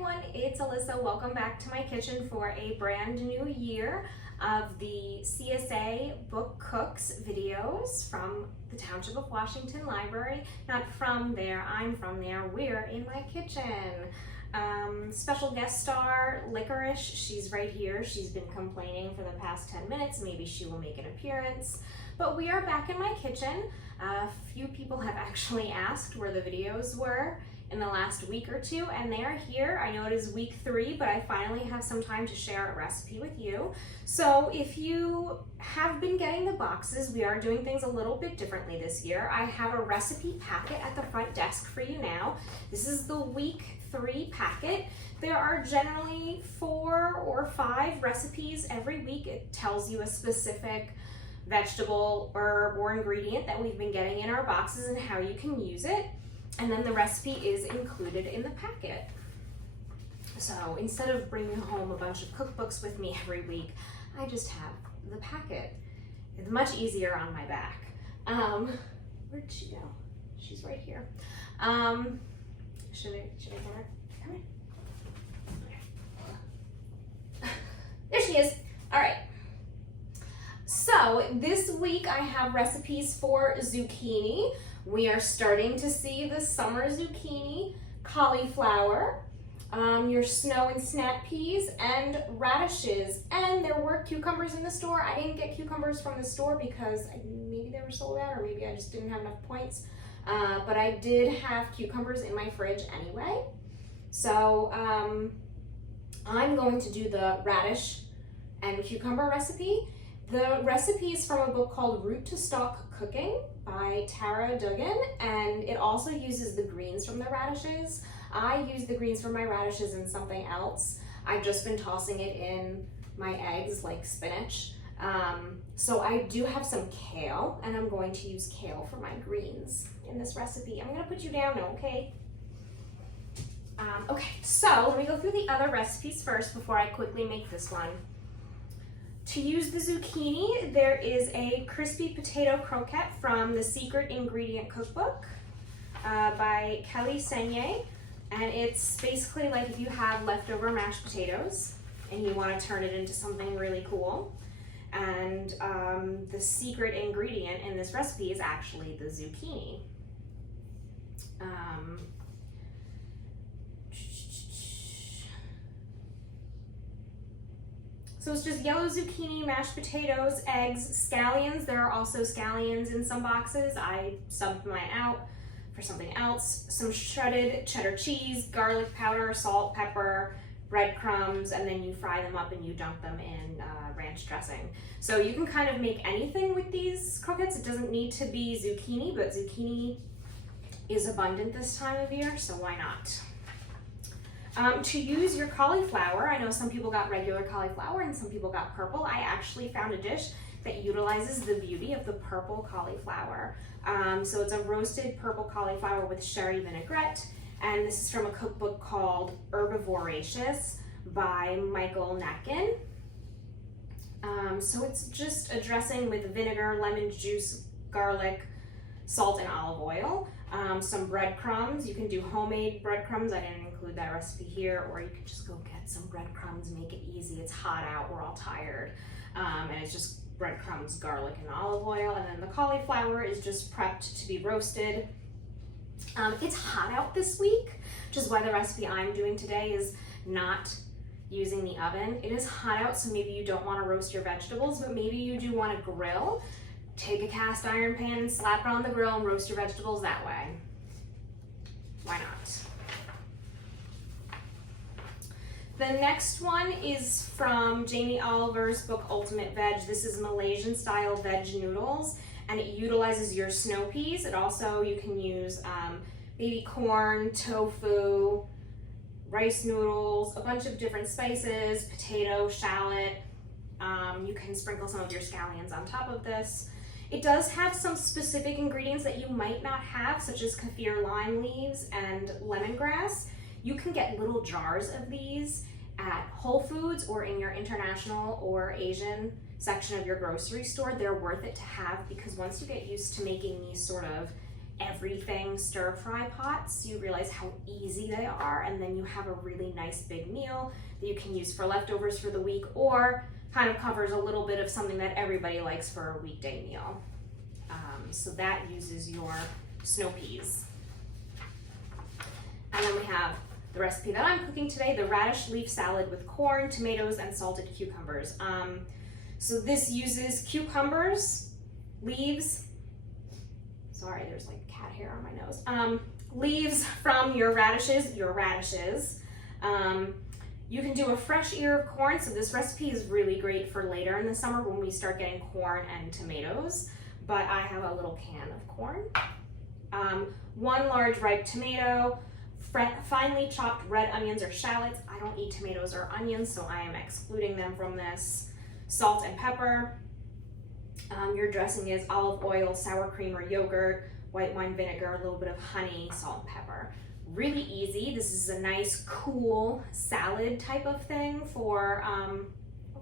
everyone, it's Alyssa. Welcome back to my kitchen for a brand new year of the CSA Book Cooks videos from the Township of Washington Library. Not from there, I'm from there. We're in my kitchen. Special guest star, Licorice, she's right here. She's been complaining for the past 10 minutes. Maybe she will make an appearance. But we are back in my kitchen. A few people have actually asked where the videos were in the last week or two, and they are here. I know it is week 3, but I finally have some time to share a recipe with you. So if you have been getting the boxes, we are doing things a little bit differently this year. I have a recipe packet at the front desk for you now. This is the week 3 packet. There are generally 4 or 5 recipes every week. It tells you a specific vegetable, herb, or ingredient that we've been getting in our boxes and how you can use it. And then the recipe is included in the packet. So instead of bringing home a bunch of cookbooks with me every week, I just have the packet. It's much easier on my back. Where'd she go? She's right here. Should I get her? Come here. There she is. All right. So this week I have recipes for zucchini. We are starting to see the summer zucchini, cauliflower, your snow and snap peas, and radishes. And there were cucumbers in the store. I didn't get cucumbers from the store because maybe they were sold out, or maybe I just didn't have enough points. But I did have cucumbers in my fridge anyway. So I'm going to do the radish and cucumber recipe. The recipe is from a book called Root to Stalk Cooking by Tara Duggan, and it also uses the greens from the radishes. I use the greens from my radishes in something else. I've just been tossing it in my eggs like spinach. So I do have some kale, and I'm going to use kale for my greens in this recipe. I'm gonna put you down, okay? Okay, so let me go through the other recipes first before I quickly make this one. To use the zucchini, there is a crispy potato croquette from the Secret Ingredient Cookbook by Kelly Senye. And it's basically like if you have leftover mashed potatoes and you want to turn it into something really cool. And the secret ingredient in this recipe is actually the zucchini. So it's just yellow zucchini, mashed potatoes, eggs, scallions. There are also scallions in some boxes. I subbed mine out for something else. Some shredded cheddar cheese, garlic powder, salt, pepper, breadcrumbs, and then you fry them up and you dunk them in ranch dressing. So you can kind of make anything with these croquettes. It doesn't need to be zucchini, but zucchini is abundant this time of year, so why not? To use your cauliflower, I know some people got regular cauliflower and some people got purple. I actually found a dish that utilizes the beauty of the purple cauliflower. So it's a roasted purple cauliflower with sherry vinaigrette, and this is from a cookbook called Herbivoracious by Michael Natkin. So it's just a dressing with vinegar, lemon juice, garlic, salt, and olive oil. Some breadcrumbs. You can do homemade breadcrumbs. I didn't include that recipe here, or you can just go get some breadcrumbs, make it easy. It's hot out, we're all tired. And it's just breadcrumbs, garlic, and olive oil. And then the cauliflower is just prepped to be roasted. It's hot out this week, which is why the recipe I'm doing today is not using the oven. It is hot out, so maybe you don't want to roast your vegetables, but maybe you do want to grill. Take a cast iron pan and slap it on the grill and roast your vegetables that way. Why not? The next one is from Jamie Oliver's book Ultimate Veg. This is Malaysian style veg noodles, and it utilizes your snow peas. It also, you can use baby corn, tofu, rice noodles, a bunch of different spices, potato, shallot. You can sprinkle some of your scallions on top of this. It does have some specific ingredients that you might not have, such as kaffir lime leaves and lemongrass. You can get little jars of these at Whole Foods or in your international or Asian section of your grocery store. They're worth it to have because once you get used to making these sort of everything stir fry pots. You realize how easy they are, and then you have a really nice big meal that you can use for leftovers for the week, or kind of covers a little bit of something that everybody likes for a weekday meal. So that uses your snow peas. And then we have the recipe that I'm cooking today, the radish leaf salad with corn, tomatoes, and salted cucumbers. So this uses cucumbers, leaves, sorry, there's like cat hair on my nose. Leaves from your radishes. You can do a fresh ear of corn, so this recipe is really great for later in the summer when we start getting corn and tomatoes, but I have a little can of corn. 1 large ripe tomato, finely chopped red onions or shallots. I don't eat tomatoes or onions, so I am excluding them from this. Salt and pepper. Your dressing is olive oil, sour cream or yogurt, white wine vinegar, a little bit of honey, salt and pepper. Really easy. This is a nice, cool salad type of thing for a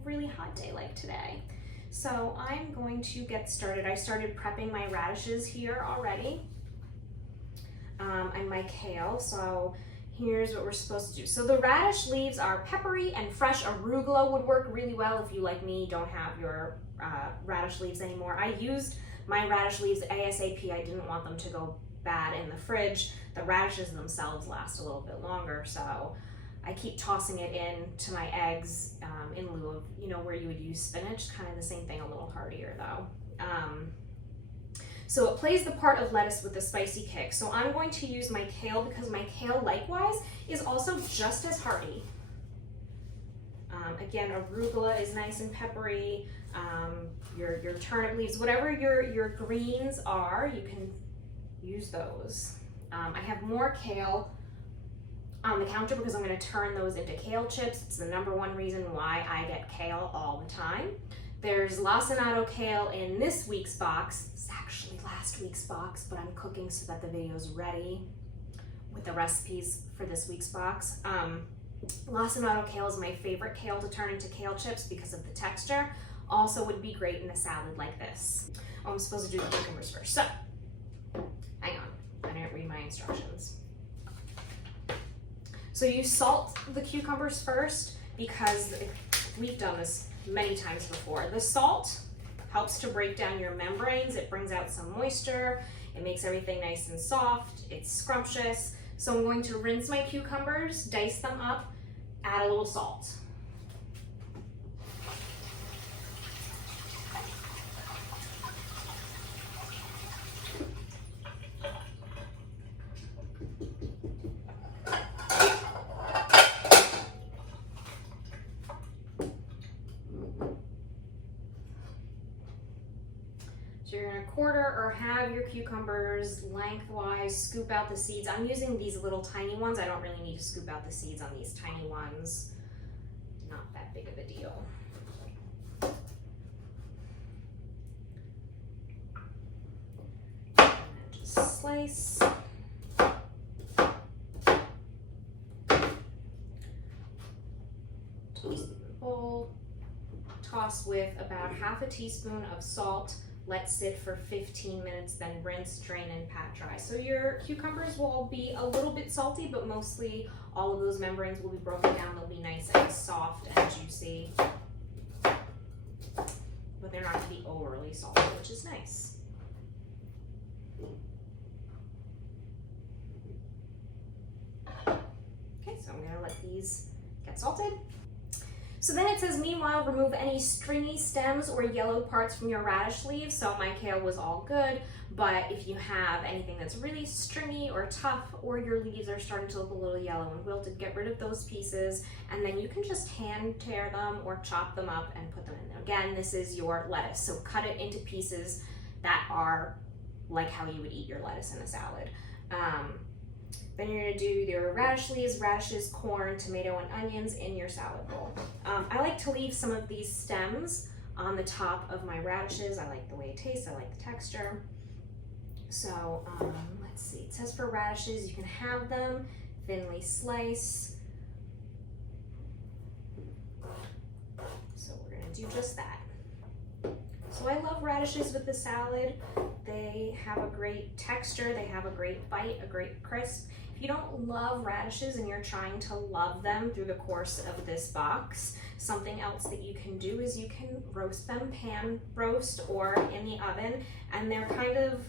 really hot day like today. So I'm going to get started. I started prepping my radishes here already. And my kale, so here's what we're supposed to do. So the radish leaves are peppery and fresh. Arugula would work really well if you, like me, don't have your radish leaves anymore. I used my radish leaves ASAP. I didn't want them to go bad in the fridge. The radishes themselves last a little bit longer, so I keep tossing it in to my eggs in lieu of, you know, where you would use spinach, kind of the same thing, a little heartier though. So it plays the part of lettuce with a spicy kick. So I'm going to use my kale because my kale likewise is also just as hearty. Again, arugula is nice and peppery. Your turnip leaves, whatever your greens are, you can use those. I have more kale on the counter because I'm going to turn those into kale chips. It's the #1 reason why I get kale all the time. There's lacinato kale in this week's box. It's actually last week's box, but I'm cooking so that the video's ready with the recipes for this week's box. Lacinato kale is my favorite kale to turn into kale chips because of the texture. Also would be great in a salad like this. Oh, I'm supposed to do the cucumbers first. So, hang on, I didn't read my instructions. So you salt the cucumbers first because we've done this many times before. The salt helps to break down your membranes. It brings out some moisture. It makes everything nice and soft. It's scrumptious. So I'm going to rinse my cucumbers, dice them up, add a little salt. So you're gonna quarter or halve your cucumbers lengthwise, scoop out the seeds. I'm using these little tiny ones. I don't really need to scoop out the seeds on these tiny ones. Not that big of a deal. And then just slice. Toss in the bowl. Toss with about ½ a teaspoon of salt. Let sit for 15 minutes, then rinse, drain, and pat dry. So your cucumbers will be a little bit salty, but mostly all of those membranes will be broken down. They'll be nice and soft and juicy. But they're not gonna be overly salty, which is nice. Okay, so I'm gonna let these get salted. So then it says, meanwhile, remove any stringy stems or yellow parts from your radish leaves. So my kale was all good, but if you have anything that's really stringy or tough, or your leaves are starting to look a little yellow and wilted, get rid of those pieces, and then you can just hand tear them or chop them up and put them in there. Again, this is your lettuce, so cut it into pieces that are like how you would eat your lettuce in a salad. Then you're gonna do your radish leaves, radishes, corn, tomato, and onions in your salad bowl. I like to leave some of these stems on the top of my radishes. I like the way it tastes, I like the texture. So let's see, it says for radishes, you can have them thinly slice. So we're gonna do just that. So I love radishes with the salad. They have a great texture, they have a great bite, a great crisp. If you don't love radishes and you're trying to love them through the course of this box, something else that you can do is you can roast them, pan roast or in the oven, and they're kind of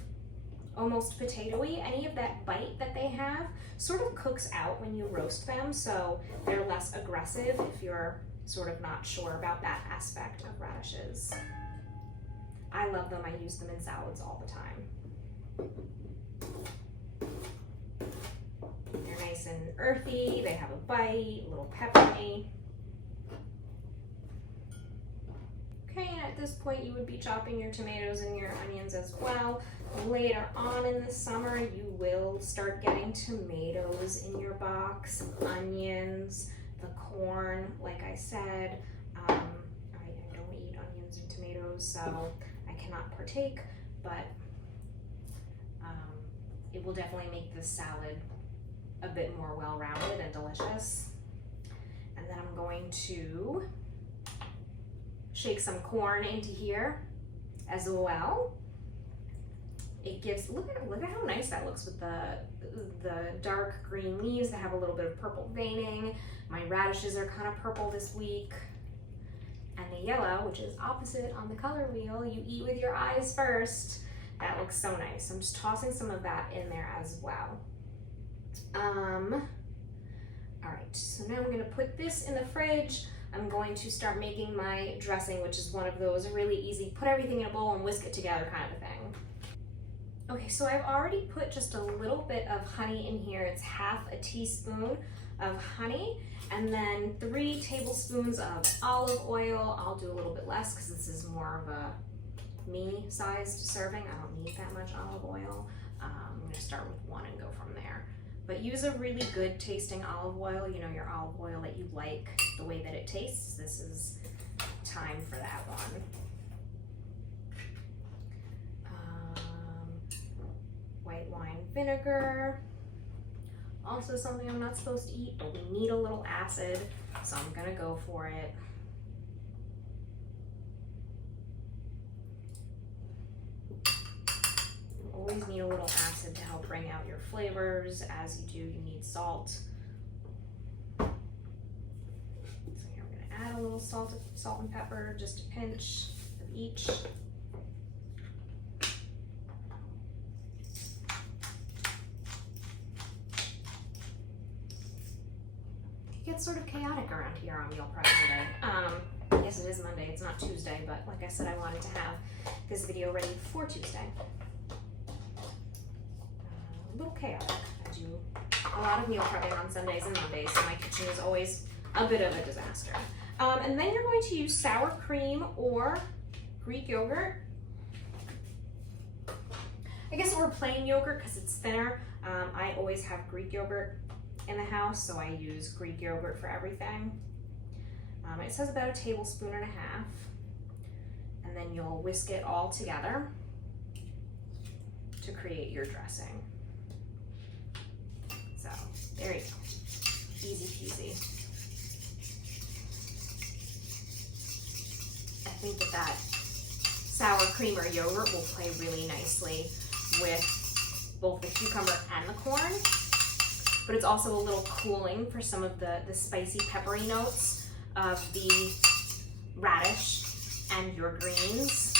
almost potato-y. Any of that bite that they have sort of cooks out when you roast them, so they're less aggressive if you're sort of not sure about that aspect of radishes. I love them. I use them in salads all the time. They're nice and earthy. They have a bite, a little peppery. Okay, and at this point you would be chopping your tomatoes and your onions as well. Later on in the summer, you will start getting tomatoes in your box, onions, the corn, like I said. I don't eat onions and tomatoes, so I cannot partake, but it will definitely make this salad a bit more well-rounded and delicious. And then I'm going to shake some corn into here as well. It gives, look at how nice that looks with the dark green leaves that have a little bit of purple veining. My radishes are kind of purple this week. And the yellow, which is opposite on the color wheel, you eat with your eyes first. That looks so nice. I'm just tossing some of that in there as well. All right, so now I'm gonna put this in the fridge. I'm going to start making my dressing, which is one of those really easy, put everything in a bowl and whisk it together kind of a thing. Okay, so I've already put just a little bit of honey in here. It's half a teaspoon of honey, and then 3 tablespoons of olive oil. I'll do a little bit less because this is more of a me-sized serving. I don't need that much olive oil. I'm gonna start with 1 and go from there. But use a really good tasting olive oil, you know, your olive oil that you like, the way that it tastes. This is time for that one. White wine vinegar. Also something I'm not supposed to eat, but we need a little acid, so I'm gonna go for it. You always need a little acid to help bring out your flavors. As you do, you need salt. So here I'm gonna add a little salt and pepper, just a pinch of each. It's sort of chaotic around here on Meal Prep Monday. Yes, it is Monday, it's not Tuesday, but like I said, I wanted to have this video ready for Tuesday. A little chaotic. I do a lot of meal prepping on Sundays and Mondays, so my kitchen is always a bit of a disaster. And then you're going to use sour cream or Greek yogurt. I guess, or plain yogurt because it's thinner. I always have Greek yogurt in the house, so I use Greek yogurt for everything. It says about 1.5 tablespoons, and then you'll whisk it all together to create your dressing. So there you go, easy peasy. I think that sour cream or yogurt will play really nicely with both the cucumber and the corn. But it's also a little cooling for some of the spicy peppery notes of the radish and your greens,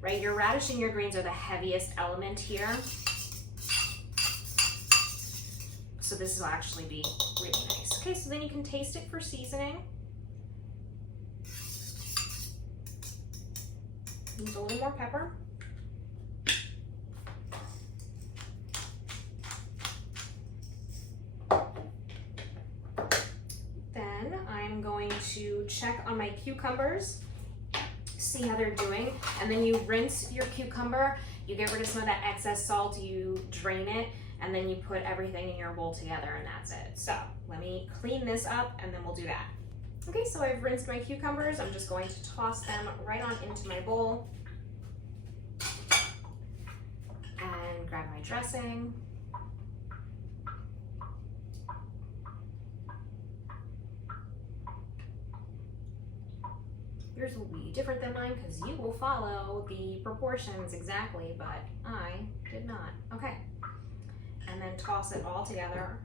right? Your radish and your greens are the heaviest element here. So this will actually be really nice. Okay, so then you can taste it for seasoning. Use a little more pepper. To check on my cucumbers, see how they're doing, and then you rinse your cucumber, you get rid of some of that excess salt, you drain it, and then you put everything in your bowl together, and that's it. So let me clean this up and then we'll do that. Okay, so I've rinsed my cucumbers. I'm just going to toss them right on into my bowl and grab my dressing. yours will be different than mine because you will follow the proportions exactly, but I did not. Okay, and then toss it all together.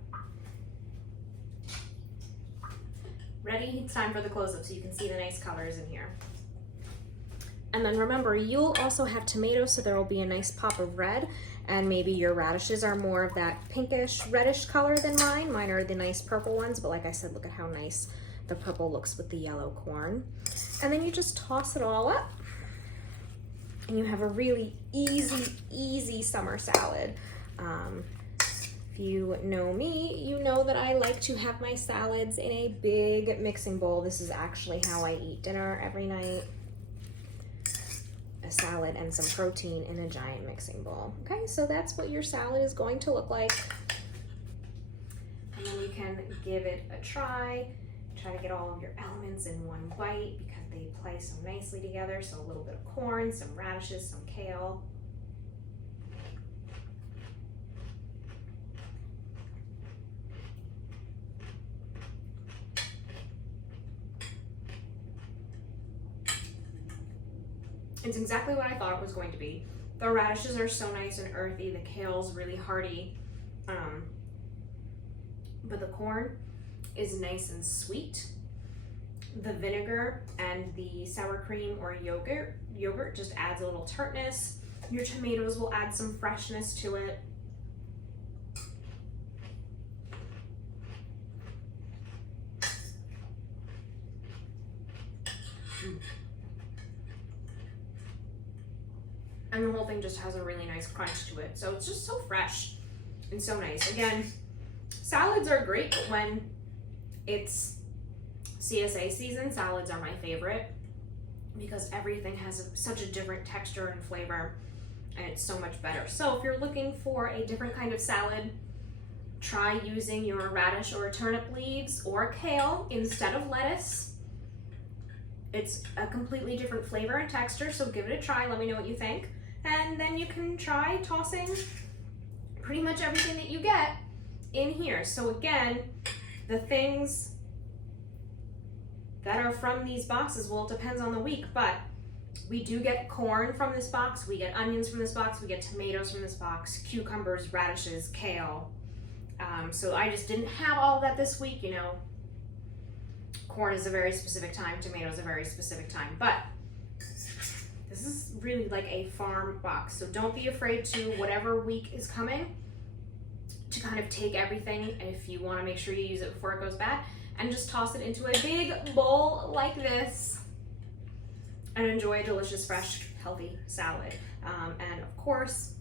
Ready? It's time for the close-up so you can see the nice colors in here. And then remember, you'll also have tomatoes, so there will be a nice pop of red, and maybe your radishes are more of that pinkish, reddish color than mine. Mine are the nice purple ones, but like I said, look at how nice the purple looks with the yellow corn. And then you just toss it all up, and you have a really easy summer salad. If you know me, you know that I like to have my salads in a big mixing bowl. This is actually how I eat dinner every night. A salad and some protein in a giant mixing bowl. Okay, so that's what your salad is going to look like. And then you can give it a try. Try to get all of your elements in one bite because they play so nicely together. So a little bit of corn, some radishes, some kale. It's exactly what I thought it was going to be. The radishes are so nice and earthy. The kale's really hearty. But the corn is nice and sweet. The vinegar and the sour cream or yogurt just adds a little tartness. Your tomatoes will add some freshness to it. And the whole thing just has a really nice crunch to it. So it's just so fresh and so nice. Again, salads are great, but when it's CSA season, salads are my favorite because everything has such a different texture and flavor, and it's so much better. So if you're looking for a different kind of salad, try using your radish or turnip leaves or kale instead of lettuce. It's a completely different flavor and texture, so give it a try. Let me know what you think. And then you can try tossing pretty much everything that you get in here. So again, the things that are from these boxes, well, it depends on the week, but we do get corn from this box, we get onions from this box, we get tomatoes from this box, cucumbers, radishes, kale. So I just didn't have all of that this week, you know. Corn is a very specific time, tomatoes a very specific time, but this is really like a farm box. So don't be afraid to, whatever week is coming, to kind of take everything, if you want to make sure you use it before it goes bad, and just toss it into a big bowl like this and enjoy a delicious, fresh, healthy salad. And of course,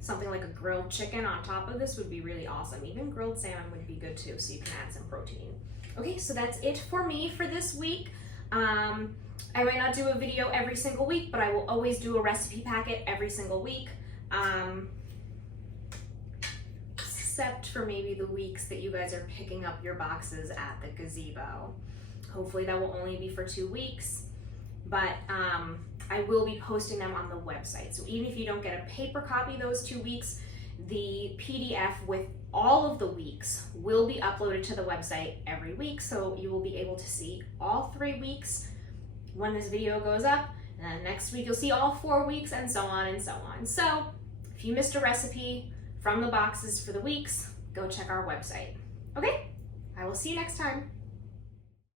something like a grilled chicken on top of this would be really awesome. Even grilled salmon would be good too, so you can add some protein. Okay, so that's it for me for this week. I might not do a video every single week, but I will always do a recipe packet every single week. Except for maybe the weeks that you guys are picking up your boxes at the gazebo. Hopefully that will only be for 2 weeks, but I will be posting them on the website. So even if you don't get a paper copy those 2 weeks, the PDF with all of the weeks will be uploaded to the website every week, so you will be able to see all 3 weeks when this video goes up, and then next week you'll see all 4 weeks, and so on and so on. So if you missed a recipe from the boxes for the weeks, go check our website. Okay, I will see you next time.